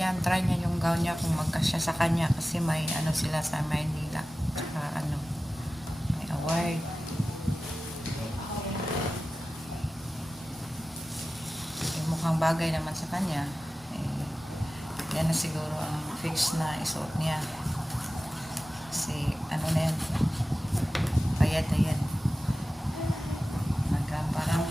yan, try niya yung gown niya kung magkasya sa kanya kasi may ano sila sa Maynila. Tsaka ano, may award. Eh, mukhang bagay naman sa kanya. Eh, yan na siguro ang fix na isuot niya. Kasi ano na yan, payat na yan. Parang